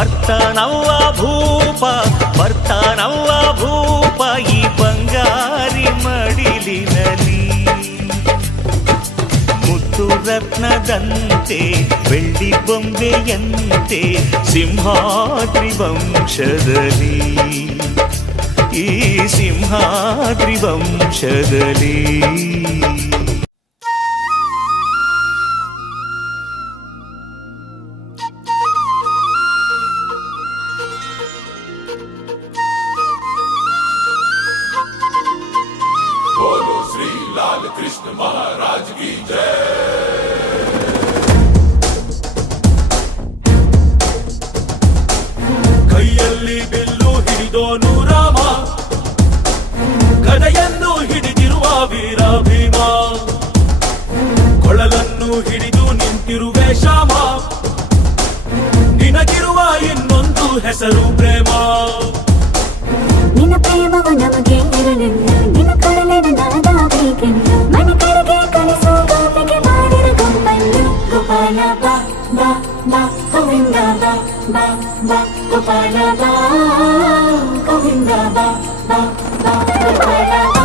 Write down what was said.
ಬರ್ತಾನವ್ವ ಭೂಪ ಬರ್ತಾನವ್ವ ಭೂಪ ಈ ಬಂಗಾರಿ ಮಡಿಲಿನಲ್ಲಿ ಮುತ್ತು ರತ್ನದಂತೆ ಬೆಳ್ಳಿ ಬೊಂಬೆಯಂತೆ ಸಿಂಹಾದ್ರಿ ವಂಶದಲ್ಲಿ ಈ ಸಿಂಹಾದ್ರಿ ವಂಶದಲ್ಲಿ लाल कृष्ण महाराज की जय। ಕೈಯಲ್ಲಿ ಬಿಲ್ಲು ಹಿಡಿದೋನು ರಾಮ ಗದೆಯನ್ನು ಹಿಡಿದಿರುವ ವೀರ ಭೀಮ ಕೊಳಲನ್ನು ಹಿಡಿದು ನಿಂತಿರುವೆ ಶ್ಯಾಮ ನಿನಗಿರುವ ಇನ್ನೊಂದು ಹೆಸರು ಪ್ರೇಮ ನಿನ್ನ ಪ್ರೇಮವು ನಮಗೆ ಇರಲಿಲ್ಲ ನಿನ್ನ ಕೊಡಲೆನು ನಾದಾಗಬೇಕೆಂದು ಮನೆ ಕಡೆಗೆ ಕಳಿಸೋ ಗೋಪಿಗೆ ಮಾಡಿರ ಗೊಂಬನ್ನು ಗೋಪಾಲ ಬಾ ಬಾ ಬಾ ಗೋವಿಂದ ಬಾ ಬಾ ಬಾ ಗೋಪಾಲ ಬಾ ಗೋವಿಂದ ಬಾ ಬಾ ಬಾ ಗೋಪಾಲ ಬಾ